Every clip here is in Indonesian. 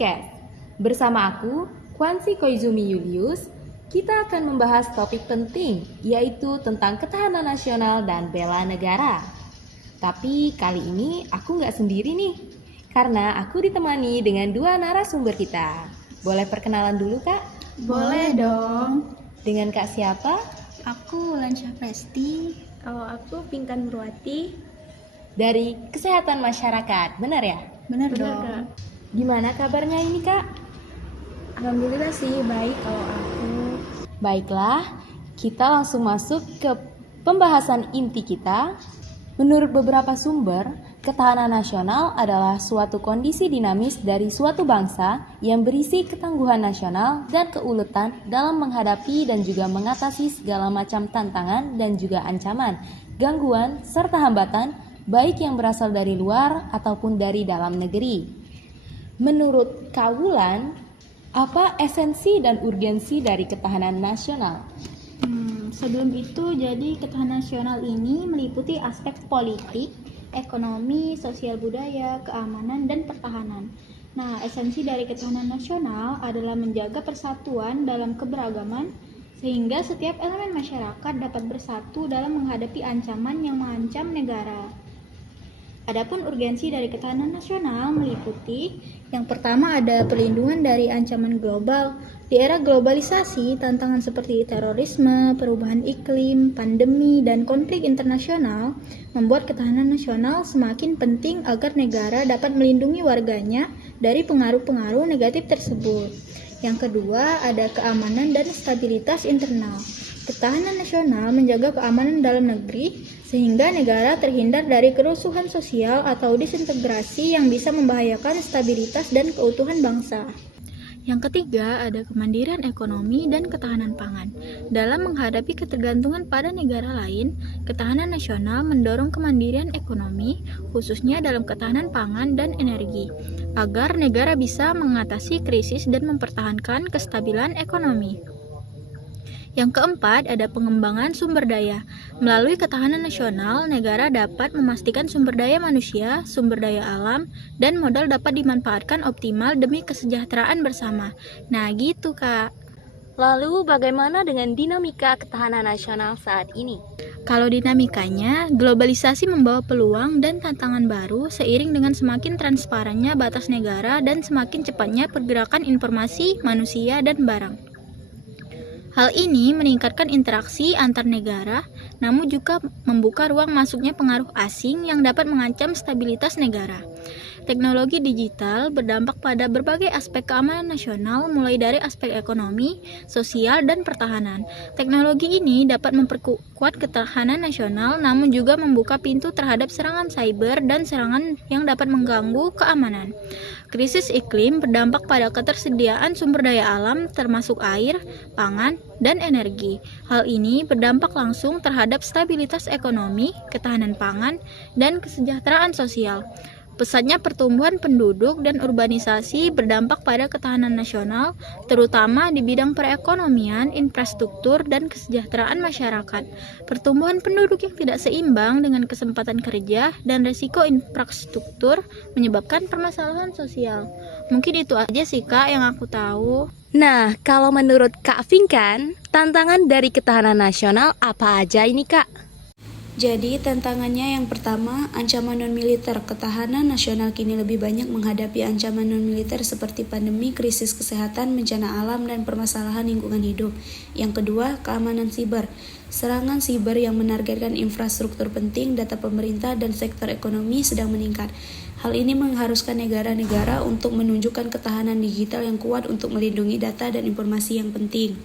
Podcast. Bersama aku, Kwansi Koizumi Julius, kita akan membahas topik penting, yaitu tentang ketahanan nasional dan bela negara. Tapi kali ini aku nggak sendiri nih, karena aku ditemani dengan dua narasumber kita. Boleh perkenalan dulu, Kak? Boleh dong. Dengan Kak siapa? Aku Lansyah Presti. Kalau aku Pinkan Nurwati. Dari Kesehatan Masyarakat, benar ya? Bener Benar, dong. Kak? Gimana kabarnya ini, Kak? Alhamdulillah sih baik kalau aku. Baiklah, kita langsung masuk ke pembahasan inti kita. Menurut beberapa sumber, ketahanan nasional adalah suatu kondisi dinamis dari suatu bangsa yang berisi ketangguhan nasional dan keuletan dalam menghadapi dan juga mengatasi segala macam tantangan dan juga ancaman, gangguan, serta hambatan, baik yang berasal dari luar ataupun dari dalam negeri. Menurut Kawulan, apa esensi dan urgensi dari ketahanan nasional? Sebelum itu, jadi ketahanan nasional ini meliputi aspek politik, ekonomi, sosial budaya, keamanan, dan pertahanan. Nah, esensi dari ketahanan nasional adalah menjaga persatuan dalam keberagaman, sehingga setiap elemen masyarakat dapat bersatu dalam menghadapi ancaman yang mengancam negara. Adapun urgensi dari ketahanan nasional meliputi yang pertama ada perlindungan dari ancaman global. Di era globalisasi, tantangan seperti terorisme, perubahan iklim, pandemi, dan konflik internasional membuat ketahanan nasional semakin penting agar negara dapat melindungi warganya dari pengaruh-pengaruh negatif tersebut. Yang kedua ada keamanan dan stabilitas internal. Ketahanan nasional menjaga keamanan dalam negeri sehingga negara terhindar dari kerusuhan sosial atau disintegrasi yang bisa membahayakan stabilitas dan keutuhan bangsa. Yang ketiga ada kemandirian ekonomi dan ketahanan pangan. Dalam menghadapi ketergantungan pada negara lain, ketahanan nasional mendorong kemandirian ekonomi, khususnya dalam ketahanan pangan dan energi, agar negara bisa mengatasi krisis dan mempertahankan kestabilan ekonomi. Yang keempat, ada pengembangan sumber daya. Melalui ketahanan nasional, negara dapat memastikan sumber daya manusia, sumber daya alam, dan modal dapat dimanfaatkan optimal demi kesejahteraan bersama. Nah, gitu, Kak. Lalu bagaimana dengan dinamika ketahanan nasional saat ini? Kalau dinamikanya, globalisasi membawa peluang dan tantangan baru seiring dengan semakin transparannya batas negara dan semakin cepatnya pergerakan informasi, manusia, dan barang. Hal ini meningkatkan interaksi antar negara, namun juga membuka ruang masuknya pengaruh asing yang dapat mengancam stabilitas negara. Teknologi digital berdampak pada berbagai aspek keamanan nasional, mulai dari aspek ekonomi, sosial, dan pertahanan. Teknologi ini dapat memperkuat ketahanan nasional, namun juga membuka pintu terhadap serangan cyber dan serangan yang dapat mengganggu keamanan. Krisis iklim berdampak pada ketersediaan sumber daya alam termasuk air, pangan, dan energi. Hal ini berdampak langsung terhadap stabilitas ekonomi, ketahanan pangan, dan kesejahteraan sosial. Pesatnya pertumbuhan penduduk dan urbanisasi berdampak pada ketahanan nasional, terutama di bidang perekonomian, infrastruktur, dan kesejahteraan masyarakat. Pertumbuhan penduduk yang tidak seimbang dengan kesempatan kerja dan risiko infrastruktur menyebabkan permasalahan sosial. Mungkin itu aja sih, Kak, yang aku tahu. Nah, kalau menurut Kak Pinkan, tantangan dari ketahanan nasional apa aja ini, Kak? Jadi tantangannya yang pertama, ancaman non-militer. Ketahanan nasional kini lebih banyak menghadapi ancaman non-militer seperti pandemi, krisis kesehatan, bencana alam, dan permasalahan lingkungan hidup. Yang kedua, keamanan siber. Serangan siber yang menargetkan infrastruktur penting, data pemerintah, dan sektor ekonomi sedang meningkat. Hal ini mengharuskan negara-negara untuk menunjukkan ketahanan digital yang kuat untuk melindungi data dan informasi yang penting.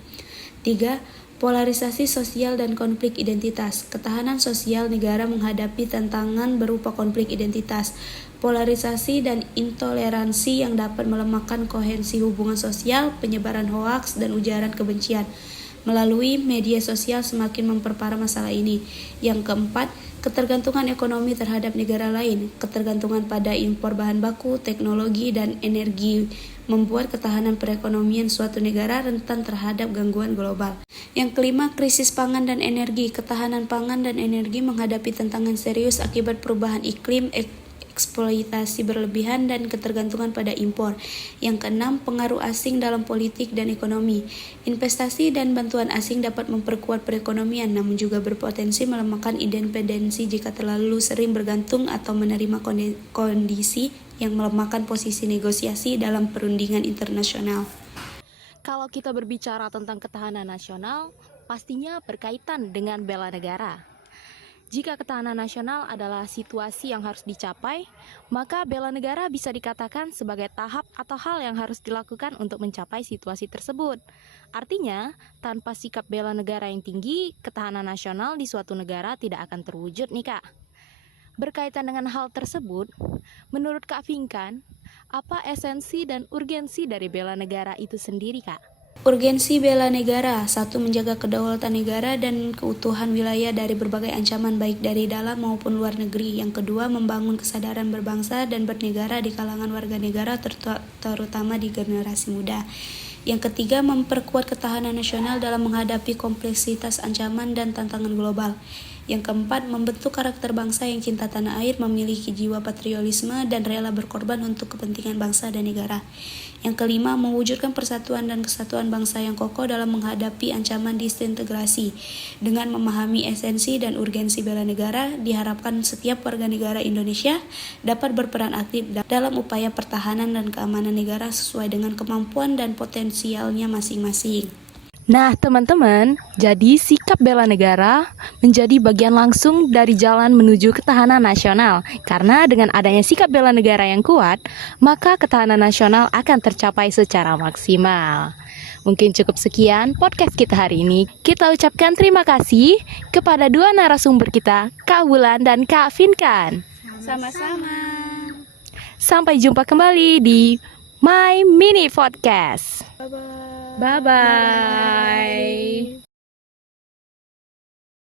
3. Polarisasi sosial dan konflik identitas. Ketahanan sosial negara menghadapi tantangan berupa konflik identitas, polarisasi dan intoleransi yang dapat melemahkan koherensi hubungan sosial, penyebaran hoaks, dan ujaran kebencian. Melalui media sosial semakin memperparah masalah ini. Yang keempat, ketergantungan ekonomi terhadap negara lain. Ketergantungan pada impor bahan baku, teknologi, dan energi membuat ketahanan perekonomian suatu negara rentan terhadap gangguan global. Yang kelima, krisis pangan dan energi. Ketahanan pangan dan energi menghadapi tantangan serius akibat perubahan iklim, eksploitasi berlebihan dan ketergantungan pada impor. Yang keenam, pengaruh asing dalam politik dan ekonomi. Investasi dan bantuan asing dapat memperkuat perekonomian, namun juga berpotensi melemahkan independensi jika terlalu sering bergantung atau menerima kondisi yang melemahkan posisi negosiasi dalam perundingan internasional. Kalau kita berbicara tentang ketahanan nasional, pastinya berkaitan dengan bela negara. Jika ketahanan nasional adalah situasi yang harus dicapai, maka bela negara bisa dikatakan sebagai tahap atau hal yang harus dilakukan untuk mencapai situasi tersebut. Artinya, tanpa sikap bela negara yang tinggi, ketahanan nasional di suatu negara tidak akan terwujud nih Kak. Berkaitan dengan hal tersebut, menurut Kak Finkan, apa esensi dan urgensi dari bela negara itu sendiri Kak? Urgensi bela negara, satu, menjaga kedaulatan negara dan keutuhan wilayah dari berbagai ancaman baik dari dalam maupun luar negeri. Yang kedua, membangun kesadaran berbangsa dan bernegara di kalangan warga negara terutama di generasi muda. Yang ketiga, memperkuat ketahanan nasional dalam menghadapi kompleksitas ancaman dan tantangan global. Yang keempat, membentuk karakter bangsa yang cinta tanah air, memiliki jiwa patriotisme dan rela berkorban untuk kepentingan bangsa dan negara. Yang kelima, mewujudkan persatuan dan kesatuan bangsa yang kokoh dalam menghadapi ancaman disintegrasi. Dengan memahami esensi dan urgensi bela negara, diharapkan setiap warga negara Indonesia dapat berperan aktif dalam upaya pertahanan dan keamanan negara sesuai dengan kemampuan dan potensialnya masing-masing. Nah teman-teman, jadi sikap bela negara menjadi bagian langsung dari jalan menuju ketahanan nasional. Karena dengan adanya sikap bela negara yang kuat, maka ketahanan nasional akan tercapai secara maksimal. Mungkin cukup sekian podcast kita hari ini. Kita ucapkan terima kasih kepada dua narasumber kita, Kak Wulan dan Kak Finkan. Sama-sama. Sampai jumpa kembali di My Mini Podcast. Bye-bye.